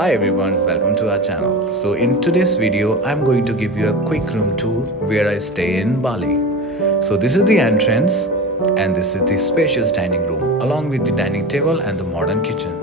Hi everyone, welcome to our channel. So in today's video, I'm going to give you a quick room tour where I stay in Bali. So this is the entrance and this is the spacious dining room along with the dining table and the modern kitchen.